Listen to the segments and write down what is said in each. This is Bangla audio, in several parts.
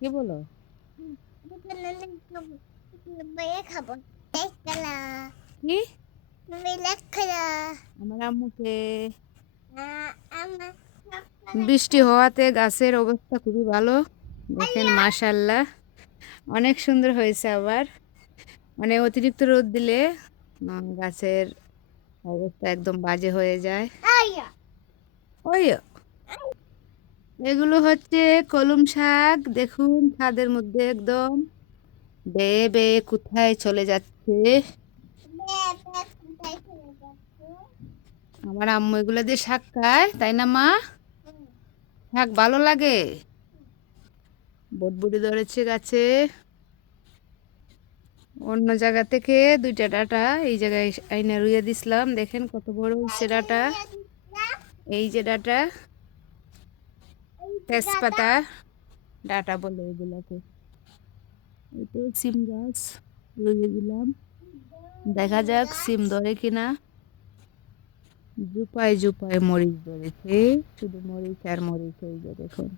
কি বলো? কি? আমার আম্মুকে বৃষ্টি হওয়াতে গাছের অবস্থা খুবই ভালো। দেখেন মাশাআল্লাহ অনেক সুন্দর হয়েছে। আবার মানে অতিরিক্ত রোদ দিলে গাছের অবস্থা একদম বাজে হয়ে যায়। ওই এগুলো হচ্ছে কলম শাক, দেখুন ছাদের মধ্যে একদম বেয়ে বেয়ে কোথায় চলে যাচ্ছে। আমার আম্মু এগুলো দিয়ে শাক খায়, তাই না মা? শাক ভালো লাগে। বটবুটি ধরেছে গাছে। অন্য জায়গা থেকে দুইটা ডাটা এই জায়গায় আইনা রুইয়া দিছিলাম, দেখেন কত বড় হচ্ছে ডাটা। এই যে ডাটা, তেজপাতা ডাটা বলে এগুলাকে। এটা সিম গাছ রুইয়ে দিলাম, দেখা যাক সিম ধরে কিনা। জুপায় জুপায় মরিচ ধরেছে, শুধু মরিচ আর মরিচ। এই যে দেখুন,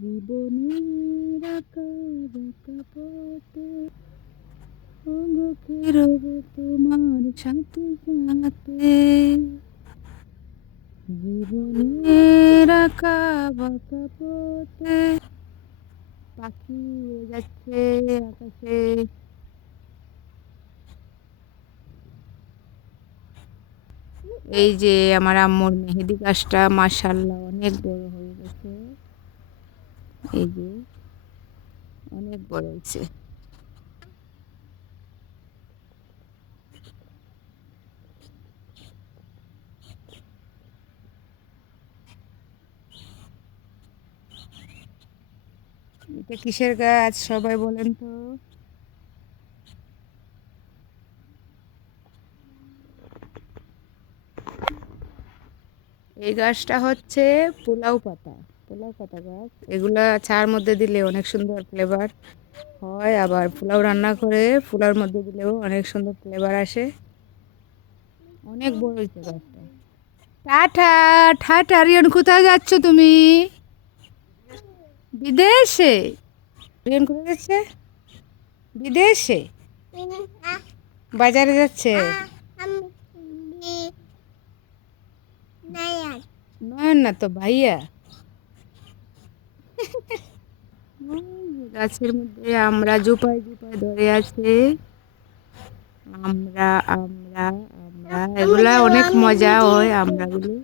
জীবনের আঁকা বাঁকা পথে অঙ্গকে রব তোমার সাথে সাথে। জীবনের আঁকা বাঁকা পথে পাখি উড়ে যাচ্ছে আকাশে। এই যে আমার আম্মুর মেহেদি গাছটা মাশাআল্লাহ অনেক বড় হয়ে গেছে। এই যে অনেক বড় হয়েছে। এটা কিসের গাছ সবাই বলেন তো? এই গাছটা হচ্ছে পোলাও পাতা, পোলাও পাতা গাছ। এগুলা চার মধ্যে দিলে অনেক সুন্দর ফ্লেভার হয়, আবার পোলাও রান্না করে পোলাওর মধ্যে দিলেও অনেক সুন্দর ফ্লেভার আসে। অনেক বড় হয়েছে গাছটা। টাটা। টাটা রিয়ন, কোথায় যাচ্ছ তুমি? বিদেশে? রিয়ন কোথায় যাচ্ছে? বিদেশে বাজারে যাচ্ছে। নয়ন না তো, ভাইয়া। ওই যে গাছের মধ্যে আমরা জুপাই জুপাই ধরে আছে। আমরা আমরা আমরা এগুলা অনেক মজা হয় আমরা গুলো।